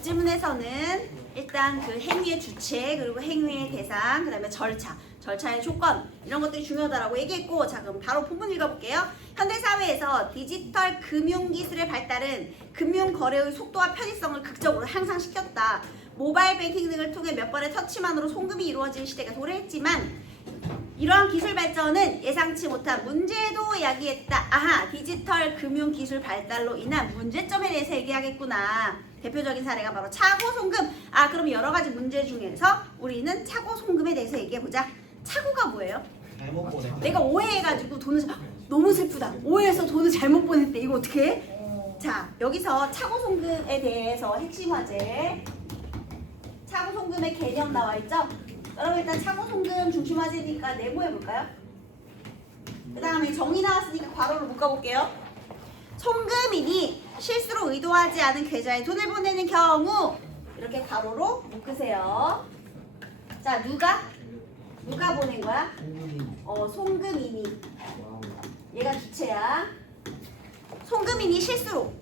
법지문에서는 일단 그 행위의 주체, 그리고 행위의 대상, 그 다음에 절차의 조건, 이런 것들이 중요하다라고 얘기했고, 자, 그럼 바로 본문 읽어볼게요. 현대사회에서 디지털 금융기술의 발달은 금융거래의 속도와 편의성을 극적으로 향상시켰다. 모바일 뱅킹 등을 통해 몇 번의 터치만으로 송금이 이루어지는 시대가 도래했지만, 이러한 기술 발전은 예상치 못한 문제도 야기했다. 아하, 디지털 금융 기술 발달로 인한 문제점에 대해서 얘기하겠구나. 대표적인 사례가 바로 차고 송금. 아, 그럼 여러 가지 문제 중에서 우리는 차고 송금에 대해서 얘기해보자. 차고가 뭐예요? 잘못 보내. 내가 오해해가지고 돈을 너무 슬프다. 오해해서 돈을 잘못 보냈대. 이거 어떻게 해? 자, 여기서 차고 송금에 대해서 핵심 화제. 차고 송금의 개념 나와 있죠? 여러분 일단 차고 송금 중심 화제니까 네모해 볼까요? 그 다음에 정의 나왔으니까 괄호로 묶어볼게요. 송금인이 실수로 의도하지 않은 계좌에 돈을 보내는 경우 이렇게 괄호로 묶으세요. 자, 누가 보낸 거야? 송금인이. 얘가 주체야. 송금인이 실수로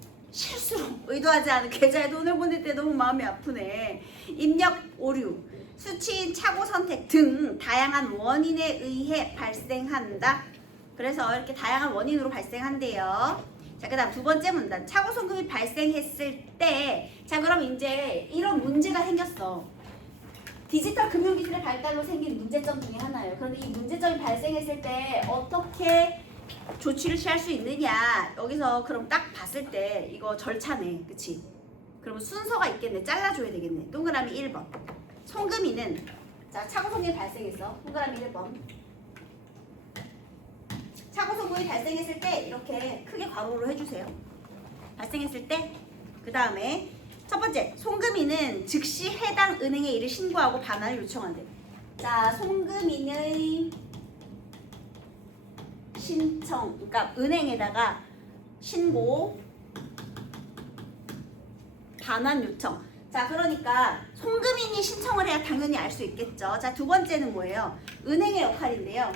의도하지 않은 계좌에 돈을 보낼 때 너무 마음이 아프네. 입력 오류, 수취인 착오 선택 등 다양한 원인에 의해 발생한다. 그래서 이렇게 다양한 원인으로 발생한대요. 자, 그 다음 두 번째 문단. 착오 송금이 발생했을 때, 자, 그럼 이제 이런 문제가 생겼어. 디지털 금융기술의 발달로 생긴 문제점 중에 하나예요. 그런데 이 문제점이 발생했을 때 어떻게 조치를 취할 수 있느냐. 여기서 그럼 딱 봤을 때 이거 절차네. 그치? 그러면 순서가 있겠네. 잘라줘야 되겠네. 동그라미 1번. 송금인은, 자, 착오 송금이 발생했어. 동그라미 1번. 착오 송금이 발생했을 때 이렇게 크게 괄호로 해주세요. 발생했을 때. 그 다음에 첫 번째, 송금인은 즉시 해당 은행에 이를 신고하고 반환을 요청한대. 자, 송금인의 신청, 그러니까 은행에다가 신고, 반환 요청. 자, 그러니까 송금인이 신청을 해야 당연히 알 수 있겠죠. 자, 두 번째는 뭐예요? 은행의 역할인데요.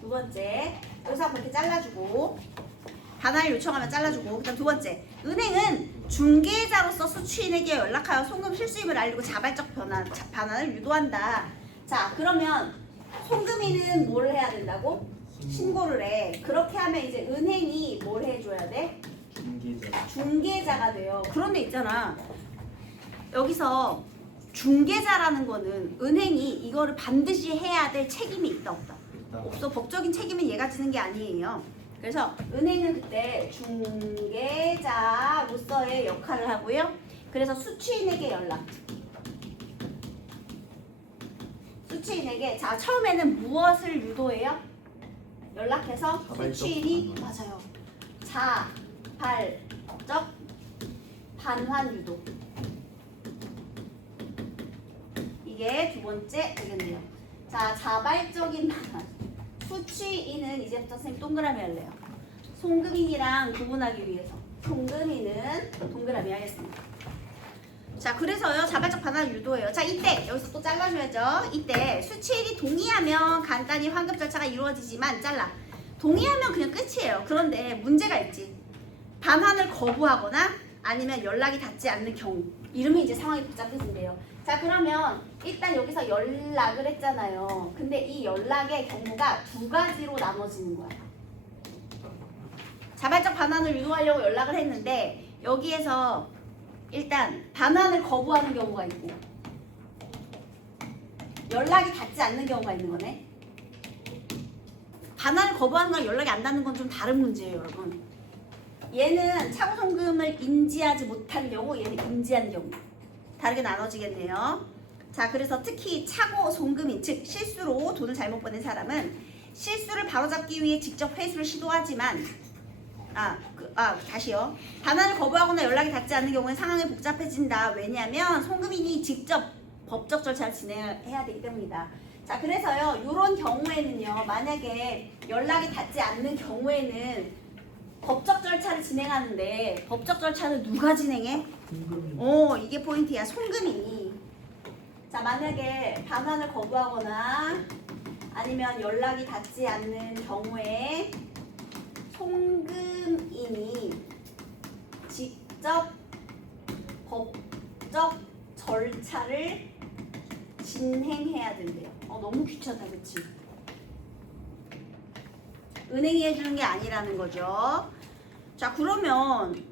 두 번째, 여기서 한번 이렇게 잘라주고, 반환을 요청하면 잘라주고. 그다음 두 번째, 은행은 중개자로서 수취인에게 연락하여 송금 실수임을 알리고 자발적 반환을 유도한다. 자, 그러면 송금인은 뭘 해야 된다고? 신고를 해. 그렇게 하면 이제 은행이 뭘 해줘야 돼? 중개자가 돼요. 그런데 있잖아, 여기서 중개자라는 거는 은행이 이거를 반드시 해야 될 책임이 있다 없다? 없어. 법적인 책임은 얘가 지는 게 아니에요. 그래서 은행은 그때 중개자로서의 역할을 하고요. 그래서 수취인에게 연락. 수취인에게, 자, 처음에는 무엇을 유도해요? 연락해서 수취인이, 맞아요, 자발적 반환 유도. 이게 두 번째 되겠네요. 자, 자발적인 반환. 수취인은 이제부터 선생님 동그라미 할래요. 송금인이랑 구분하기 위해서 송금인은 동그라미 하겠습니다. 자, 그래서요, 자발적 반환을 유도해요. 자, 이때 여기서 또 잘라줘야죠. 이때 수취인이 동의하면 간단히 환급 절차가 이루어지지만, 잘라. 동의하면 그냥 끝이에요. 그런데 문제가 있지. 반환을 거부하거나 아니면 연락이 닿지 않는 경우, 이러면 이제 상황이 복잡해진대요. 자, 그러면 일단 여기서 연락을 했잖아요. 근데 이 연락의 경우가 두 가지로 나눠지는 거야. 자발적 반환을 유도하려고 연락을 했는데 여기에서 일단 반환을 거부하는 경우가 있고 연락이 닿지 않는 경우가 있는 거네. 반환을 거부하는 거랑 연락이 안 닿는 건 좀 다른 문제예요, 여러분. 얘는 착오 송금을 인지하지 못한 경우, 얘는 인지한 경우. 다르게 나눠지겠네요. 자, 그래서 특히 착오 송금인, 즉 실수로 돈을 잘못 보낸 사람은 실수를 바로잡기 위해 직접 회수를 시도하지만, 다시요. 반환을 거부하거나 연락이 닿지 않는 경우에 상황이 복잡해진다. 왜냐하면 송금인이 직접 법적 절차를 진행해야 되기 때문이다. 자, 그래서요, 이런 경우에는요, 만약에 연락이 닿지 않는 경우에는 법적 절차를 진행하는데, 법적 절차는 누가 진행해? 이게 포인트야. 송금인이. 자, 만약에 반환을 거부하거나 아니면 연락이 닿지 않는 경우에 송금인이 직접 법적 절차를 진행해야 된대요. 너무 귀찮다, 그치? 은행이 해주는 게 아니라는 거죠. 자, 그러면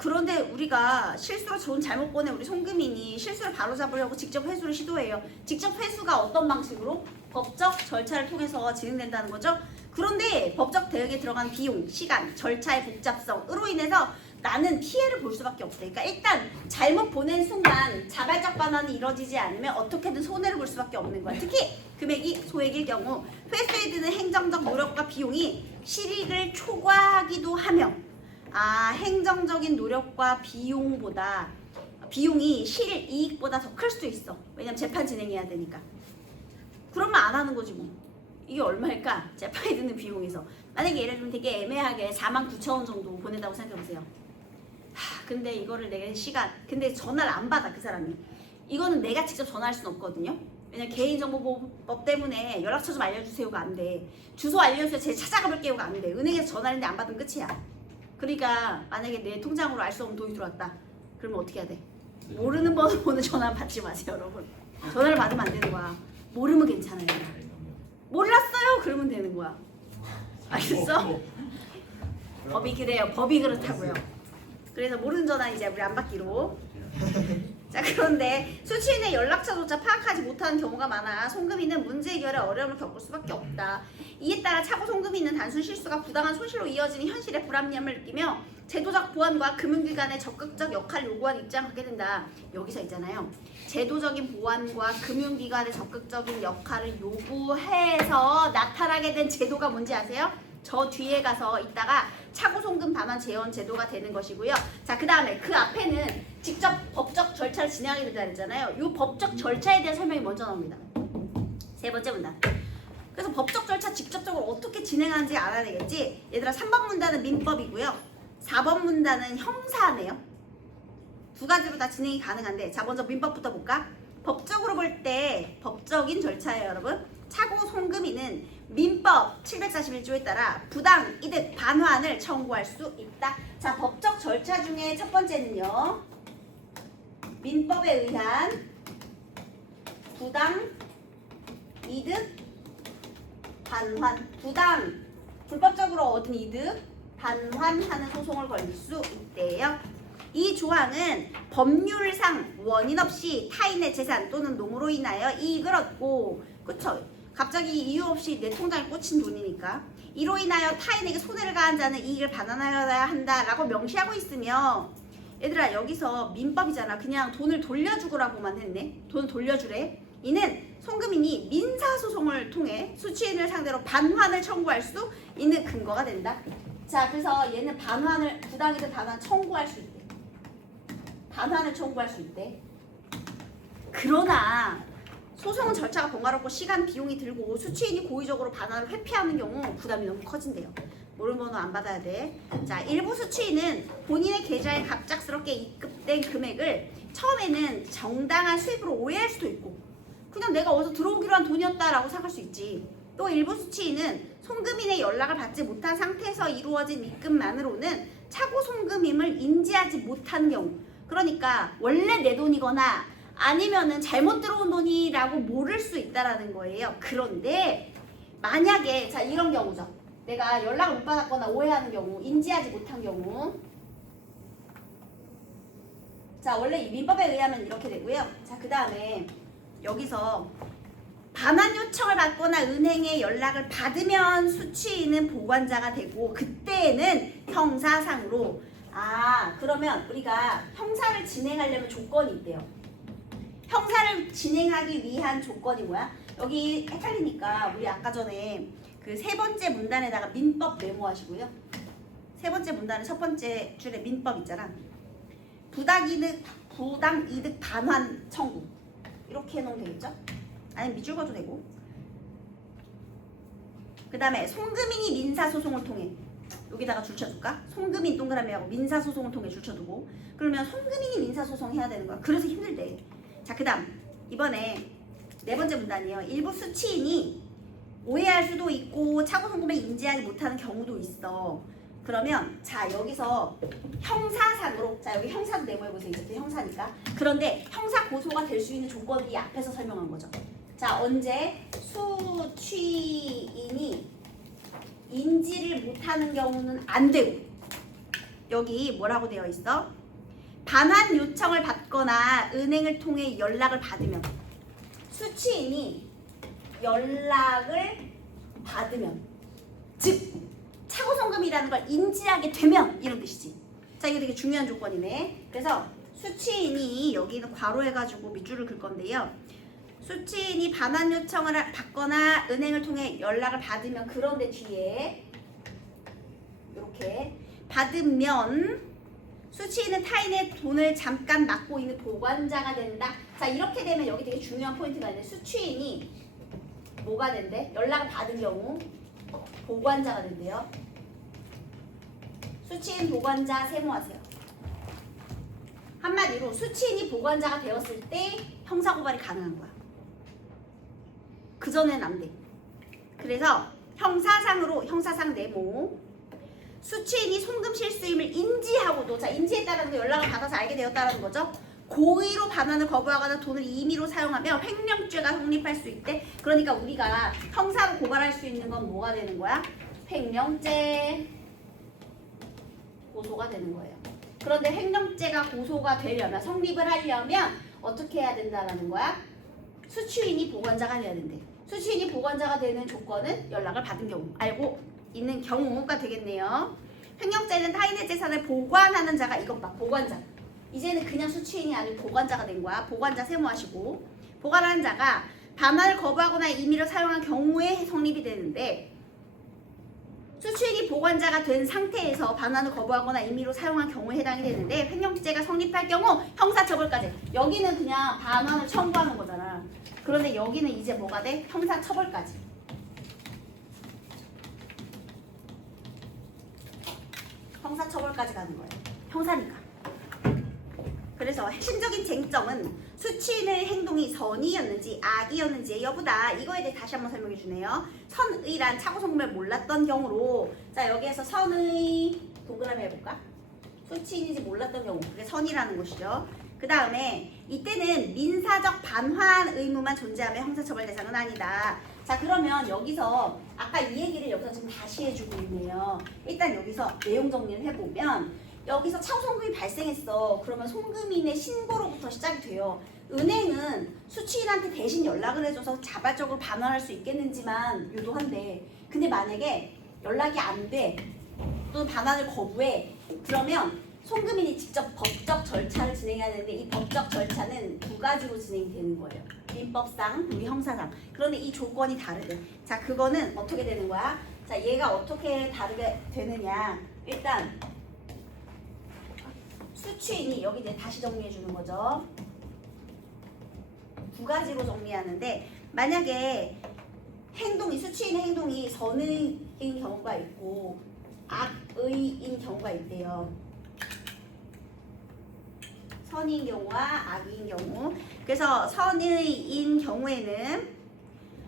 그런데 우리가 실수로 돈 잘못 보낸 우리 송금인이 실수를 바로잡으려고 직접 회수를 시도해요. 직접 회수가 어떤 방식으로? 법적 절차를 통해서 진행된다는 거죠. 그런데 법적 대응에 들어간 비용, 시간, 절차의 복잡성으로 인해서 나는 피해를 볼 수밖에 없대. 그러니까 일단 잘못 보낸 순간 자발적 반환이 이루어지지 않으면 어떻게든 손해를 볼 수밖에 없는 거야. 특히 금액이 소액일 경우 회수에 드는 행정적 노력과 비용이 실익을 초과하기도 하며 행정적인 노력과 비용이 실이익보다 더 클 수도 있어. 왜냐면 재판 진행해야 되니까. 그러면 안 하는 거지 뭐. 이게 얼마일까? 재판에 드는 비용에서. 만약에 예를 들면 되게 애매하게 49,000원 정도 보낸다고 생각해보세요. 근데 이거를 근데 전화를 안 받아, 그 사람이. 이거는 내가 직접 전화할 수는 없거든요. 왜냐면 개인정보보호법 때문에 연락처 좀 알려주세요가 안 돼. 주소 알려주세요, 제가 찾아가 볼게요가 안 돼. 은행에서 전화했는데 안 받으면 끝이야. 그러니까 만약에 내 통장으로 알 수 없는 돈이 들어왔다. 그러면 어떻게 해야 돼? 모르는 번호는 전화 받지 마세요, 여러분. 전화를 받으면 안 되는 거야. 모르면 괜찮아요. 몰랐어요, 그러면 되는 거야. 알겠어? 법이 그래요. 법이 그렇다고요. 그래서 모르는 전화 이제 우리 안 받기로. 자, 그런데 수취인의 연락처조차 파악하지 못하는 경우가 많아 송금인은 문제 해결에 어려움을 겪을 수밖에 없다. 이에 따라 차고 송금인은 단순 실수가 부당한 손실로 이어지는 현실의 불합리함을 느끼며 제도적 보완과 금융기관의 적극적 역할을 요구하는 입장을 갖게 된다. 여기서 있잖아요. 제도적인 보완과 금융기관의 적극적인 역할을 요구해서 나타나게 된 제도가 뭔지 아세요? 저 뒤에 가서 이따가 차고송금 반환 재원 제도가 되는 것이고요. 자, 그 다음에 그 앞에는 직접 법적 절차를 진행하게 된다 그랬잖아요. 이 법적 절차에 대한 설명이 먼저 나옵니다. 세 번째 문단. 그래서 법적 절차 직접적으로 어떻게 진행하는지 알아야 되겠지. 얘들아, 3번 문단은 민법이고요. 4번 문단은 형사네요. 두 가지로 다 진행이 가능한데, 자, 먼저 민법부터 볼까? 법적으로 볼 때 법적인 절차예요, 여러분. 차고 송금인은 민법 741조에 따라 부당 이득 반환을 청구할 수 있다. 자, 법적 절차 중에 첫 번째는요, 민법에 의한 부당 이득 반환. 불법적으로 얻은 이득 반환하는 소송을 걸릴 수 있대요. 이 조항은 법률상 원인 없이 타인의 재산 또는 노무로 인하여 이익을 얻고, 그쵸? 갑자기 이유 없이 내 통장에 꽂힌 돈이니까 이로 인하여 타인에게 손해를 가한 자는 이익을 반환하여야 한다라고 명시하고 있으며, 얘들아, 여기서 민법이잖아. 그냥 돈을 돌려주고라고만 했네. 돈 돌려주래. 이는 송금인이 민사소송을 통해 수취인을 상대로 반환을 청구할 수 있는 근거가 된다. 자, 그래서 얘는 부당이득 반환 청구할 수 있대. 반환을 청구할 수 있대. 그러나 소송은 절차가 번거롭고 시간, 비용이 들고 수취인이 고의적으로 반환을 회피하는 경우 부담이 너무 커진대요. 모르는 번호 안 받아야 돼. 자, 일부 수취인은 본인의 계좌에 갑작스럽게 입금된 금액을 처음에는 정당한 수입으로 오해할 수도 있고, 그냥 내가 어디서 들어오기로 한 돈이었다라고 생각할 수 있지. 또 일부 수취인은 송금인의 연락을 받지 못한 상태에서 이루어진 입금만으로는 차고 송금임을 인지하지 못한 경우, 그러니까 원래 내 돈이거나 아니면은 잘못 들어온 돈이라고 모를 수 있다라는 거예요. 그런데 만약에, 자, 이런 경우죠. 내가 연락을 못 받았거나 오해하는 경우, 인지하지 못한 경우. 자, 원래 이 민법에 의하면 이렇게 되고요. 자, 그 다음에 여기서 반환 요청을 받거나 은행에 연락을 받으면 수취인은 보관자가 되고, 그때에는 형사상으로, 그러면 우리가 형사를 진행하려면 조건이 있대요. 형사를 진행하기 위한 조건이 뭐야? 여기 헷갈리니까 우리 아까 전에 그 세 번째 문단에다가 민법 메모하시고요. 세 번째 문단의 첫 번째 줄에 민법 있잖아. 부당 이득 반환 청구. 이렇게 해놓으면 되겠죠? 아니면 밑줄 그어도 되고. 그 다음에 송금인이 민사소송을 통해, 여기다가 줄 쳐줄까? 송금인 동그라미하고 민사소송을 통해 줄 쳐두고, 그러면 송금인이 민사소송 해야 되는 거야. 그래서 힘들대. 자, 그 다음 이번에 네 번째 문단이에요. 일부 수취인이 오해할 수도 있고 차고 송금을 인지하지 못하는 경우도 있어. 그러면 자 여기서 형사상으로 자 여기 형사도 네모해보세요. 이제 형사니까. 그런데 형사 고소가 될 수 있는 조건이 이 앞에서 설명한 거죠. 자 언제 수취인이 인지를 못하는 경우는 안 되고 여기 뭐라고 되어 있어? 반환 요청을 받거나 은행을 통해 연락을 받으면 수취인이 연락을 받으면 즉 차고송금이라는 걸 인지하게 되면 이런 뜻이지. 자 이거 되게 중요한 조건이네. 그래서 수취인이 여기는 괄호해가지고 밑줄을 긋을 건데요. 수취인이 반환 요청을 받거나 은행을 통해 연락을 받으면 그런데 뒤에 이렇게 받으면 수취인은 타인의 돈을 잠깐 맡고 있는 보관자가 된다. 자 이렇게 되면 여기 되게 중요한 포인트가 있는데 수취인이 뭐가 된대? 연락을 받은 경우 보관자가 된대요. 수취인 보관자 세모하세요. 한마디로 수취인이 보관자가 되었을 때 형사고발이 가능한 거야. 그전에는 안 돼. 그래서 형사상으로 형사상 네모 수취인이 송금 실수임을 인지하고도 자 인지했다는 거 연락을 받아서 알게 되었다는 거죠. 고의로 반환을 거부하거나 돈을 임의로 사용하며 횡령죄가 성립할 수 있대. 그러니까 우리가 형사로 고발할 수 있는 건 뭐가 되는 거야? 횡령죄 고소가 되는 거예요. 그런데 횡령죄가 고소가 되려면 성립을 하려면 어떻게 해야 된다는 거야? 수취인이 보관자가 돼야 된대. 수취인이 보관자가 되는 조건은 연락을 받은 경우 알고 있는 경우가 되겠네요. 횡령죄는 타인의 재산을 보관하는 자가 이것 봐 보관자. 이제는 그냥 수취인이 아니고 보관자가 된 거야. 보관자 세모하시고 보관하는 자가 반환을 거부하거나 임의로 사용한 경우에 성립이 되는데 수취인이 보관자가 된 상태에서 반환을 거부하거나 임의로 사용한 경우에 해당이 되는데 횡령죄가 성립할 경우 형사처벌까지. 여기는 그냥 반환을 청구하는 거잖아. 그런데 여기는 이제 뭐가 돼? 형사처벌까지. 형사처벌까지 가는 거예요. 형사니까. 그래서 핵심적인 쟁점은 수취인의 행동이 선의였는지 악의였는지의 여부다. 이거에 대해 다시 한번 설명해 주네요. 선의란 차고송금을 몰랐던 경우로 자 여기에서 선의 동그라미 해볼까? 수취인인지 몰랐던 경우 그게 선의라는 것이죠. 그 다음에 이때는 민사적 반환 의무만 존재하며 형사처벌 대상은 아니다. 자 그러면 여기서 아까 이 얘기를 여기서 지금 다시 해주고 있네요. 일단 여기서 내용 정리를 해보면 여기서 차고송금이 발생했어. 그러면 송금인의 신고로부터 시작이 돼요. 은행은 수취인한테 대신 연락을 해줘서 자발적으로 반환할 수 있겠는지만 유도한대. 근데 만약에 연락이 안 돼, 또 반환을 거부해, 그러면 송금인이 직접 법적 절차를 진행해야 되는데 이 법적 절차는 두 가지로 진행이 되는 거예요. 민법상 그리고 형사상. 그런데 이 조건이 다르대. 자 그거는 어떻게 되는 거야? 자 얘가 어떻게 다르게 되느냐. 일단 수취인이 여기 이제 다시 정리해 주는 거죠. 두 가지로 정리하는데 만약에 행동이 수취인의 행동이 선의인 경우가 있고 악의인 경우가 있대요. 선의인 경우와 악의인 경우. 그래서 선의인 경우에는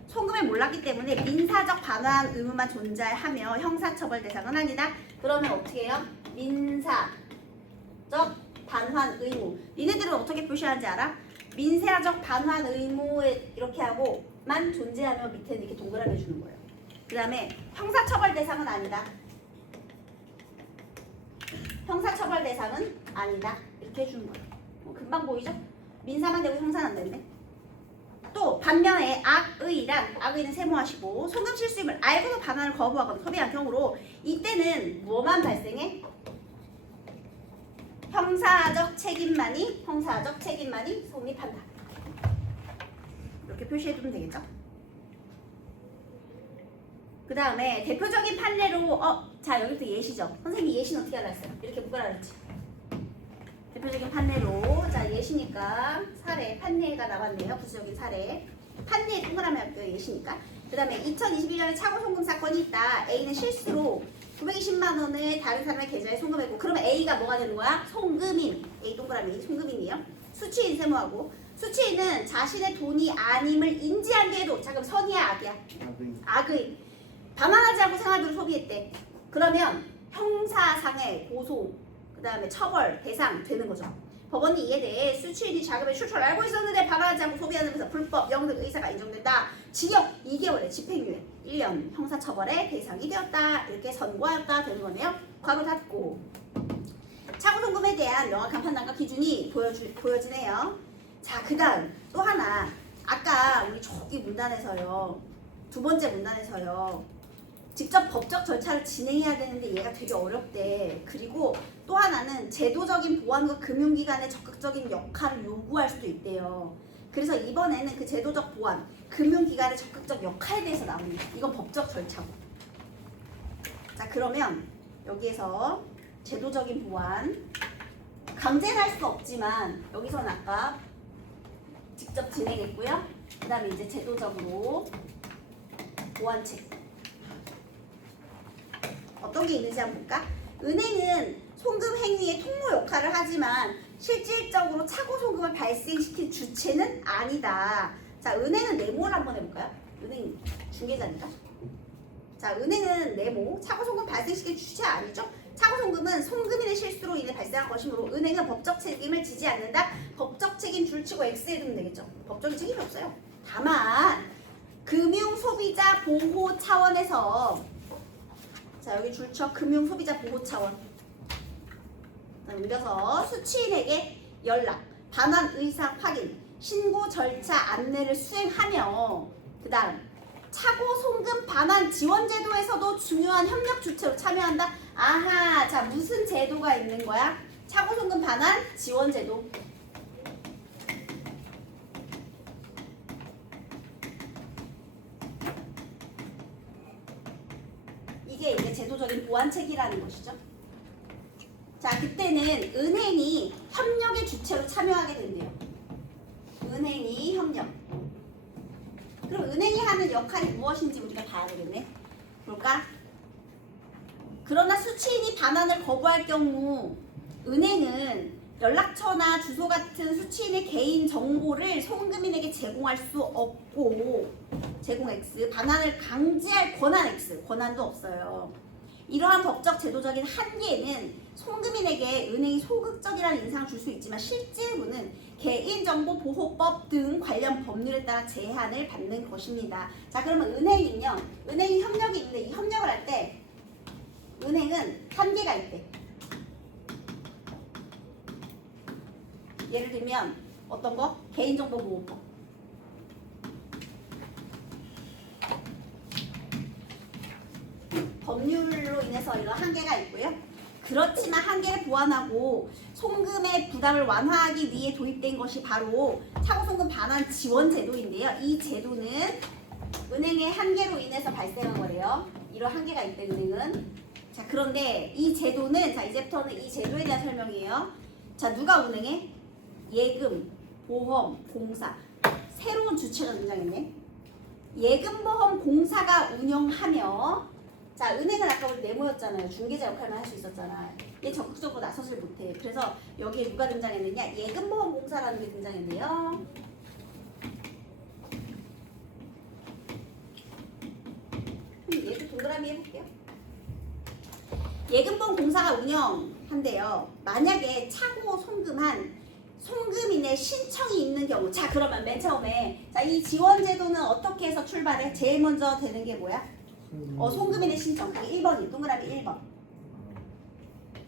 송금을 몰랐기 때문에 민사적 반환 의무만 존재하며 형사처벌 대상은 아니다. 그러면 어떻게 해요? 민사적 반환 의무. 니네들은 어떻게 표시하는지 알아? 민사적 반환 의무에 이렇게 하고만 존재하며 밑에 이렇게 동그라미 해주는 거예요. 그 다음에 형사처벌 대상은 아니다. 형사처벌 대상은 아니다. 이렇게 해주는 거예요. 금방 보이죠? 민사만 되고 형사는 안 되는데. 또 반면에 악의란 악의는 세모하시고 송금 실수임을 알고도 반환을 거부하거나 소비한 경우로 이때는 뭐만 발생해? 형사적 책임만이 성립한다. 이렇게 표시해두면 되겠죠? 그 다음에 대표적인 판례로 자 여기부터 예시죠. 선생님이 예시는 어떻게 하라 했어요? 이렇게 묶으라 그랬지. 대표적인 판례로 자 예시니까 사례 판례가 나왔네요. 구체적인 사례 판례 동그라미 할게요. 예시니까. 그 다음에 2021년에 차고송금 사건이 있다. A는 실수로 920만 원을 다른 사람의 계좌에 송금했고 그러면 A가 뭐가 되는 거야? 송금인. A 동그라미 송금인이요. 수취인 세모하고 수취인은 자신의 돈이 아님을 인지한 뒤에도 자 그럼 선이야 악이야? 악의. 반환하지 않고 생활비로 소비했대. 그러면 형사상의 고소, 그 다음에 처벌 대상 되는 거죠. 법원이 이에 대해 수취인이 자금의 출처를 알고 있었는데 반환하지 않고 소비하는 것은 불법 영등 의사가 인정된다. 징역 2개월에 집행유예 1년 형사처벌의 대상이 되었다. 이렇게 선고하였다 되는 거네요. 괄호 닫고. 차고송금에 대한 명확한 판단과 기준이 보여지네요. 자, 그 다음 또 하나. 아까 우리 저기 문단에서요. 두 번째 문단에서요. 직접 법적 절차를 진행해야 되는데 얘가 되게 어렵대. 그리고 또 하나는 제도적인 보안과 금융기관의 적극적인 역할을 요구할 수도 있대요. 그래서 이번에는 그 제도적 보안, 금융기관의 적극적 역할에 대해서 나옵니다. 이건 법적 절차고. 자, 그러면 여기에서 제도적인 보안, 강제는 할 수 없지만 여기서는 아까 직접 진행했고요. 그 다음에 이제 제도적으로 보완책. 어떤 게 있는지 한번 볼까? 은행은 송금 행위의 통로 역할을 하지만 실질적으로 차고 송금을 발생시킨 주체는 아니다. 자, 은행은 네모를 한번 해볼까요? 은행 중개자니까. 자, 은행은 네모, 차고 송금 발생시킨 주체 아니죠? 차고 송금은 송금인의 실수로 인해 발생한 것이므로 은행은 법적 책임을 지지 않는다. 법적 책임 줄치고 X에 두면 되겠죠. 법적인 책임이 없어요. 다만 금융 소비자 보호 차원에서, 자, 여기 줄쳐 금융 소비자 보호 차원. 그래서 수취인에게 연락, 반환 의사 확인, 신고 절차 안내를 수행하며, 그 다음 차고 송금 반환 지원 제도에서도 중요한 협력 주체로 참여한다. 아하, 자, 무슨 제도가 있는 거야? 차고 송금 반환 지원 제도. 이게 이제 제도적인 보완책이라는 것이죠. 자, 그때는 은행이 협력의 주체로 참여하게 된대요. 은행이 협력. 그럼 은행이 하는 역할이 무엇인지 우리가 봐야 되겠네. 볼까? 그러나 수취인이 반환을 거부할 경우 은행은 연락처나 주소 같은 수취인의 개인 정보를 송금인에게 제공할 수 없고, 제공 X, 반환을 강제할 권한 X, 권한도 없어요. 이러한 법적 제도적인 한계는 송금인에게 은행이 소극적이라는 인상을 줄 수 있지만 실제로는 개인정보보호법 등 관련 법률에 따라 제한을 받는 것입니다. 자, 그러면 은행은요, 은행이 협력이 있는데 이 협력을 할 때 은행은 한계가 있대. 예를 들면 어떤 거? 개인정보보호법. 법률로 인해서 이런 한계가 있고요. 그렇지만 한계를 보완하고 송금의 부담을 완화하기 위해 도입된 것이 바로 차고송금 반환 지원 제도인데요. 이 제도는 은행의 한계로 인해서 발생한 거래요. 이런 한계가 있대, 은행은. 자, 그런데 이 제도는, 자, 이제부터는 이 제도에 대한 설명이에요. 자, 누가 운행해? 예금, 보험, 공사. 새로운 주체가 등장했네. 예금보험 공사가 운영하며, 자, 은행은 아까 우리 네모였잖아요. 중개자 역할만 할 수 있었잖아. 얘 적극적으로 나서질 못해. 그래서 여기에 누가 등장했느냐? 예금보험공사라는 게 등장했네요. 얘도 동그라미 해볼게요. 예금보험공사가 운영한대요. 만약에 차고 송금한 송금인의 신청이 있는 경우, 자, 그러면 맨 처음에, 자, 이 지원제도는 어떻게 해서 출발해? 제일 먼저 되는 게 뭐야? 송금인의 신청. 그게 1번이 동그라미 1번.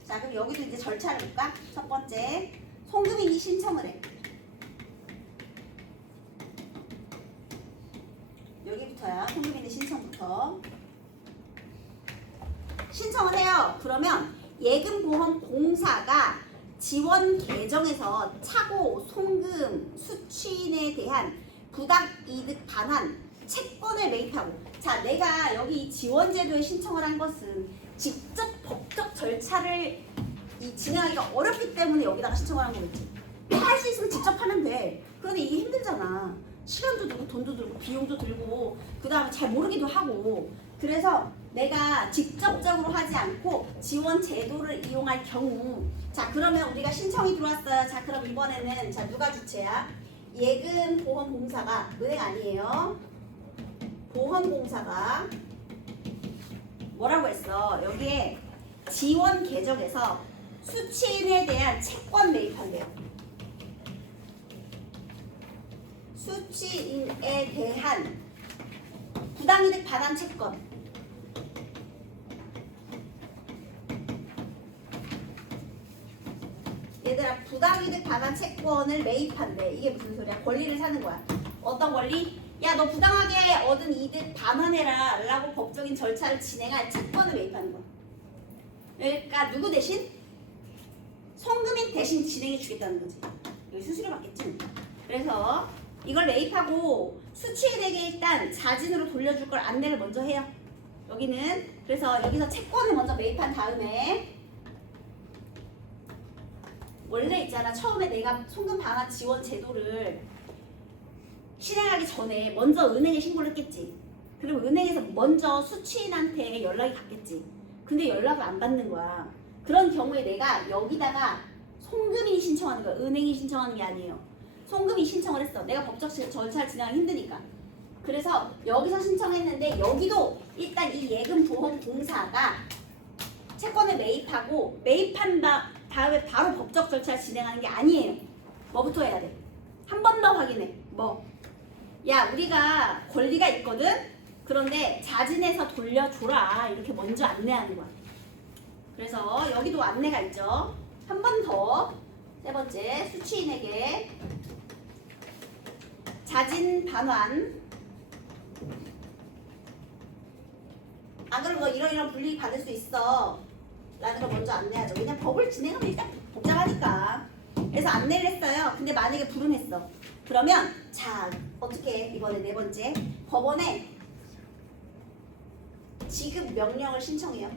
자, 그럼 여기도 이제 절차를 볼까? 첫 번째, 송금인이 신청을 해. 여기부터야. 송금인의 신청부터. 신청을 해요. 그러면 예금보험공사가 지원 계정에서 차고 송금 수취인에 대한 부당이득 반환 채권을 매입하고, 자, 내가 여기 지원제도에 신청을 한 것은 직접 법적 절차를 진행하기가 어렵기 때문에 여기다가 신청을 한 거겠지. 할 수 있으면 직접 하면 돼. 그런데 이게 힘들잖아. 시간도 들고 돈도 들고 비용도 들고 그 다음에 잘 모르기도 하고. 그래서 내가 직접적으로 하지 않고 지원 제도를 이용할 경우, 자, 그러면 우리가 신청이 들어왔어요. 자, 그럼 이번에는, 자, 누가 주체야? 예금보험공사가, 은행 아니에요. 보험공사가 뭐라고 했어? 여기에 지원 계정에서 수취인에 대한 채권 매입한대요. 수취인에 대한 부당이득 반환 채권. 얘들아, 부당이득 반환 채권을 매입한대. 이게 무슨 소리야? 권리를 사는 거야. 어떤 권리? 야, 너 부당하게 얻은 이득 반환해라 라고 법적인 절차를 진행할 채권을 매입하는 거야. 그러니까 누구 대신? 송금인 대신 진행해 주겠다는 거지. 여기 수수료 받겠지. 그래서 이걸 매입하고 수취인에게 일단 자진으로 돌려줄 걸 안내를 먼저 해요. 여기는 그래서 여기서 채권을 먼저 매입한 다음에 원래 있잖아, 처음에 내가 송금 반환 지원 제도를 실행하기 전에 먼저 은행에 신고를 했겠지. 그리고 은행에서 먼저 수취인한테 연락이 갔겠지. 근데 연락을 안 받는 거야. 그런 경우에 내가 여기다가 송금인이 신청하는 거야. 은행이 신청하는 게 아니에요. 송금이 신청을 했어. 내가 법적 절차를 진행하기 힘드니까. 그래서 여기서 신청했는데 여기도 일단 이 예금보험공사가 채권을 매입하고 매입한 다음에 바로 법적 절차를 진행하는 게 아니에요. 뭐부터 해야 돼? 한 번 더 확인해. 뭐? 야, 우리가 권리가 있거든? 그런데 자진해서 돌려줘라. 이렇게 먼저 안내하는 거야. 그래서 여기도 안내가 있죠. 한 번 더. 세 번째, 수취인에게 자진 반환. 안 그러면 너 이런 불이익 받을 수 있어. 라는 걸 먼저 안내하죠. 왜냐면 법을 진행하면 일단 복잡하니까. 그래서 안내를 했어요. 근데 만약에 불응했어. 그러면 자, 어떻게 해? 이번에 네 번째. 법원에 지급 명령을 신청해요.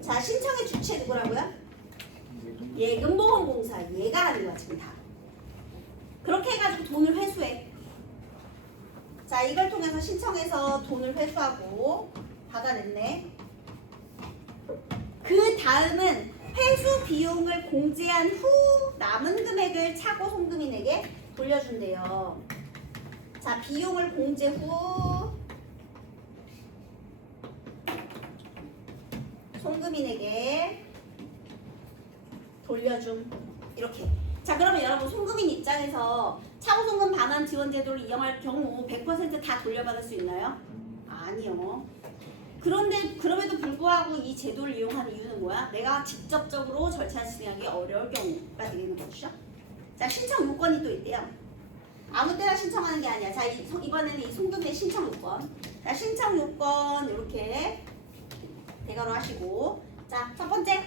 자, 신청의 주체 누구라고요? 예금보험공사. 얘가 하는 거야 지금 다. 그렇게 해가지고 돈을 회수해. 자, 이걸 통해서 신청해서 돈을 회수하고 받아냈네. 그 다음은 회수 비용을 공제한 후 남은 금액을 차고 송금인에게 돌려준대요. 자, 비용을 공제 후 송금인에게 돌려줌. 이렇게. 자, 그러면 여러분 송금인 입장에서 차고 송금 반환 지원 제도를 이용할 경우 100% 다 돌려받을 수 있나요? 아니요. 그런데 그럼에도 불구하고 이 제도를 이용하는 이유는 뭐야? 내가 직접적으로 절차를 진행하기 어려울 경우가 되는 거죠. 자, 신청 요건이 또 있대요. 아무 때나 신청하는 게 아니야. 자, 이번에는 이 송금의 신청 요건. 자, 신청 요건 이렇게 대괄호 하시고. 자, 첫 번째.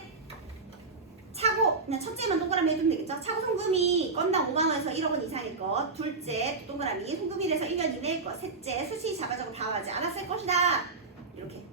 차고, 그냥 첫째만 동그라미 해두면 되겠죠? 차고 송금이 건당 5만원에서 1억원 이상일 것. 둘째, 동그라미 송금일에서 1년 이내일 것. 셋째, 수시 자발적으로 방어하지 않았을 것이다. 이렇게.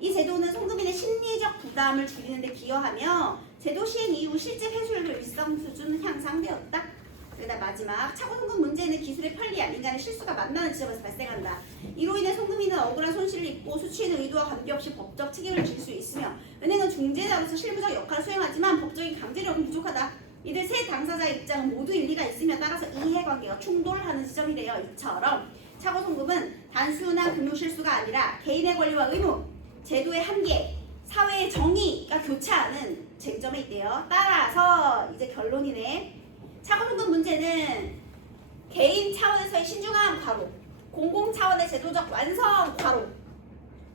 이 제도는 송금인의 심리적 부담을 줄이는 데 기여하며 제도 시행 이후 실제 회수율도 일정 수준 향상되었다. 그다음 마지막, 차고 송금 문제는 기술의 편리함, 인간의 실수가 만나는 지점에서 발생한다. 이로 인해 송금인은 억울한 손실을 입고 수취인의 의도와 관계없이 법적 책임을 질 수 있으며 은행은 중재자로서 실무적 역할을 수행하지만 법적인 강제력은 부족하다. 이들 세 당사자의 입장은 모두 일리가 있으며 따라서 이해관계가 충돌하는 지점이래요. 이처럼 차고 송금은 단순한 금융 실수가 아니라 개인의 권리와 의무, 제도의 한계, 사회의 정의가 교차하는 쟁점에 있대요. 따라서 이제 결론이네. 차고 송금 문제는 개인 차원에서의 신중한 과로, 공공 차원의 제도적 완성 과로,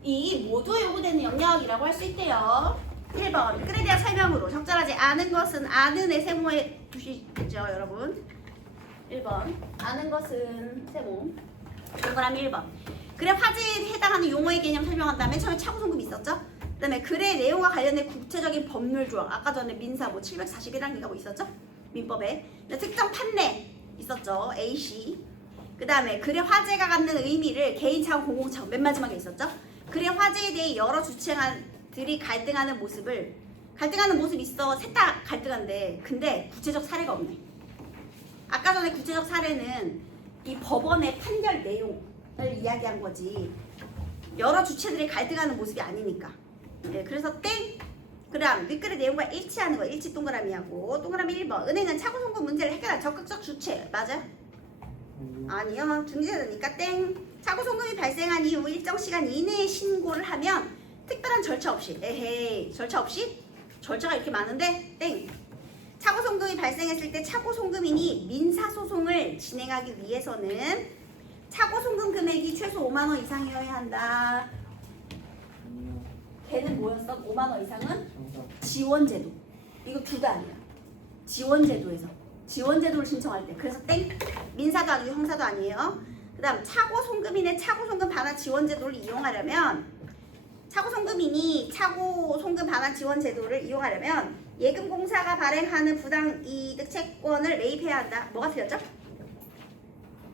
이 모두 요구되는 영역이라고 할 수 있대요. 1번, 글에 대한 설명으로 적절하지 않은 것은 아는의 세모에 두시죠, 여러분. 1번, 아는 것은 세모. 동그라미 1번. 글의 화제에 해당하는 용어의 개념 설명한 다음에 처음에 차고 송금이 있었죠? 그 다음에 글의 내용과 관련된 구체적인 법률 조항, 아까 전에 민사 뭐 741항인가 뭐 있었죠? 민법에. 특정 판례 있었죠? AC. 그 다음에 글의 화제가 갖는 의미를 개인 차원, 공공 차원, 맨 마지막에 있었죠? 글의 화제에 대해 여러 주체들이 갈등하는 모습 있어. 셋 다 갈등한데 근데 구체적 사례가 없네. 아까 전에 구체적 사례는 이 법원의 판결 내용을 이야기한 거지 여러 주체들이 갈등하는 모습이 아니니까. 네, 그래서 땡! 그다음 윗글의 내용과 일치하는 거 일치 동그라미하고 동그라미 1번 은행은 차고 송금 문제를 해결한 적극적 주체 맞아요? 아니요. 중지되니까 땡. 차고 송금이 발생한 이후 일정 시간 이내에 신고를 하면 특별한 절차 없이. 에헤이. 절차 없이? 절차가 이렇게 많은데 땡. 차고 송금이 발생했을 때 차고 송금인이 민사 소송을 진행하기 위해서는 차고 송금 금액이 최소 5만 원 이상이어야 한다. 걔는 뭐였어? 5만 원 이상은 지원제도. 이거 둘 다 아니야. 지원제도에서. 지원제도를 신청할 때. 그래서 땡. 민사도 아니고 형사도 아니에요. 그 다음 차고 송금인의 차고 송금 반환 지원제도를 이용하려면 차고 송금인이 차고 송금 반환 지원제도를 이용하려면 예금공사가 발행하는 부당이득 채권을 매입해야 한다. 뭐가 틀렸죠?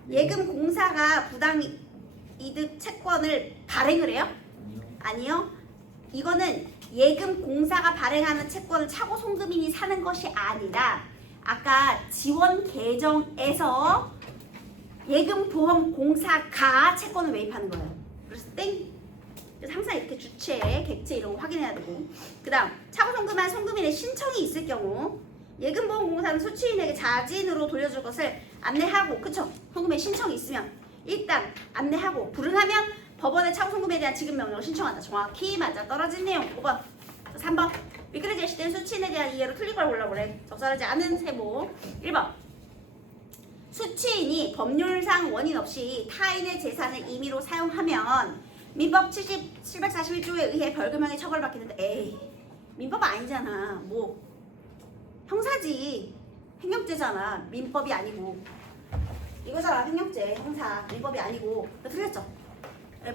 예금공사가 부당이득 채권을 발행을 해요? 아니요. 이거는 예금공사가 발행하는 채권을 차고 송금인이 사는 것이 아니라 아까 지원 계정에서 예금보험공사가 채권을 매입하는 거예요. 그래서 땡. 그래서 항상 이렇게 주체, 객체 이런 거 확인해야 되고. 그 다음 차고 송금한 송금인의 신청이 있을 경우 예금보험공사는 수취인에게 자진으로 돌려줄 것을 안내하고, 그쵸? 송금의 신청이 있으면 일단 안내하고 불응하면 법원에 차고 송금에 대한 지급 명령을 신청한다. 정확히 맞아 떨어진 내용 5번. 3번. 미끄러 제시된 수취인에 대한 이해로 틀린 걸 골라보래. 적절하지 않은 세모. 1번. 수취인이 법률상 원인 없이 타인의 재산을 임의로 사용하면 민법 741조에 의해 벌금형에 처벌받기는데 에이 민법 아니잖아. 뭐 형사지. 횡령죄잖아. 민법이 아니고 이거잖아. 횡령죄 형사. 민법이 아니고. 틀렸죠?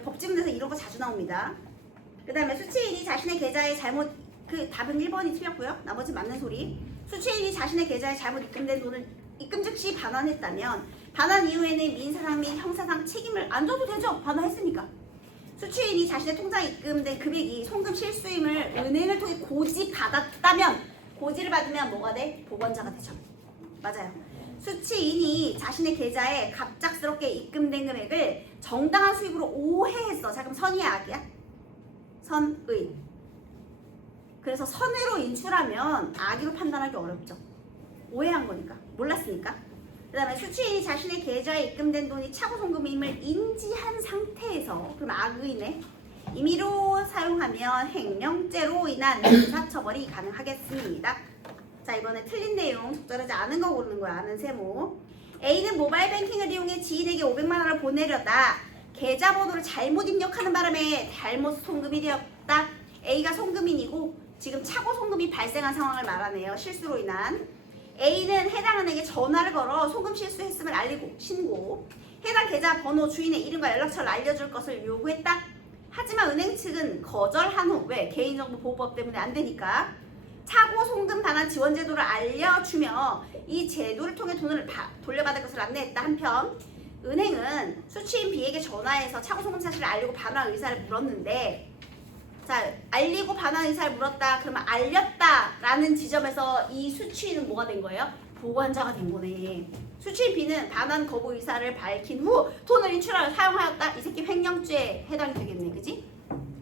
법집문에서 이런 거 자주 나옵니다. 그 다음에 수취인이 자신의 계좌에 잘못, 그 답은 1번이 틀렸고요. 나머지 맞는 소리. 수취인이 자신의 계좌에 잘못 입금된 돈을 입금 즉시 반환했다면 반환 이후에는 민사상 및 형사상 책임을 안 져도 되죠. 반환했으니까. 수취인이 자신의 통장에 입금된 금액이 송금 실수임을 은행을 통해 고지받았다면 고지를 받으면 뭐가 돼? 보건자가 되죠. 맞아요. 수취인이 자신의 계좌에 갑작스럽게 입금된 금액을 정당한 수입으로 오해했어. 자 그럼 선이야 악이야? 선의. 그래서 선의로 인출하면 악의로 판단하기 어렵죠. 오해한 거니까. 몰랐으니까. 그 다음에 수취인이 자신의 계좌에 입금된 돈이 차고 송금임을 인지한 상태에서, 그럼 악의네. 임의로 사용하면 횡령죄로 인한 민사처벌이 가능하겠습니다. 자 이번에 틀린 내용 적절하지 않은 거 고르는 거야. 아는 세모. A는 모바일 뱅킹을 이용해 지인에게 500만 원을 보내려다 계좌번호를 잘못 입력하는 바람에 잘못 송금이 되었다. A가 송금인이고 지금 차고 송금이 발생한 상황을 말하네요. 실수로 인한. A는 해당 은행에 전화를 걸어 송금 실수했음을 알리고 신고, 해당 계좌 번호 주인의 이름과 연락처를 알려줄 것을 요구했다. 하지만 은행 측은 거절한 후, 왜? 개인정보보호법 때문에 안 되니까. 차고 송금 반환 지원 제도를 알려주며 이 제도를 통해 돈을 돌려받을 것을 안내했다. 한편 은행은 수취인 B에게 전화해서 차고 송금 사실을 알리고 반환 의사를 물었는데, 자 알리고 반환 의사를 물었다. 그러면 알렸다라는 지점에서 이 수취인은 뭐가 된 거예요? 보관자가 된 거네. 수취인 B는 반환 거부 의사를 밝힌 후 돈을 인출하여 사용하였다. 이 새끼 횡령죄에 해당이 되겠네. 그지?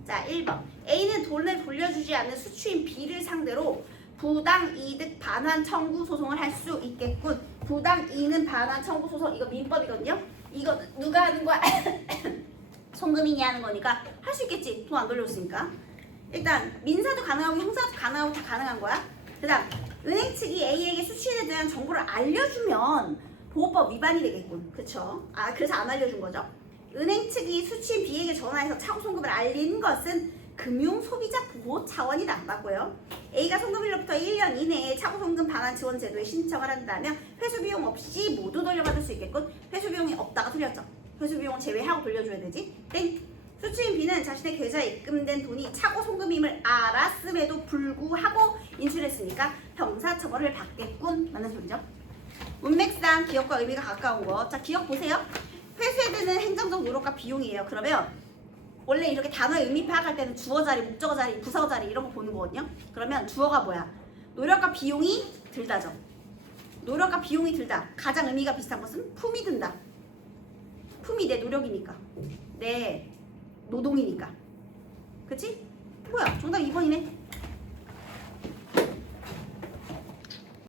자 1번. A는 돈을 돌려주지 않는 수취인 B를 상대로 부당이득 반환 청구 소송을 할 수 있겠군. 부당이익은 반환 청구 소송. 이거 민법이거든요. 이거 누가 하는 거야? 송금인이 하는 거니까 할 수 있겠지. 돈 안 돌려줬으니까. 일단 민사도 가능하고 형사도 가능하고 다 가능한 거야. 그 다음 은행 측이 A에게 수취인에 대한 정보를 알려주면 보호법 위반이 되겠군. 그쵸? 아 그래서 안 알려준 거죠. 은행 측이 수취인 B에게 전화해서 차고 송금을 알린 것은 금융소비자 보호 차원이다. 맞고요. A가 송금일로부터 1년 이내에 차고 송금 반환 지원 제도에 신청을 한다면 회수 비용 없이 모두 돌려받을 수 있겠군. 회수 비용이 없다가 틀렸죠. 회수 비용을 제외하고 돌려줘야 되지. 땡. 수취인 B는 자신의 계좌에 입금된 돈이 차고 송금임을 알았음에도 불구하고 인출했으니까 형사처벌을 받겠군. 맞는 소리죠. 문맥상 기억과 의미가 가까운 거. 자 기억 보세요. 회수에 드는 행정적 노력과 비용이에요. 그러면 원래 이렇게 단어의 의미 파악할 때는 주어 자리, 목적어 자리, 부사어 자리 이런 거 보는 거거든요. 그러면 주어가 뭐야? 노력과 비용이 들다죠. 노력과 비용이 들다. 가장 의미가 비슷한 것은 품이 든다. 품이 내 노력이니까. 내 노동이니까. 그치? 뭐야? 정답 2번이네.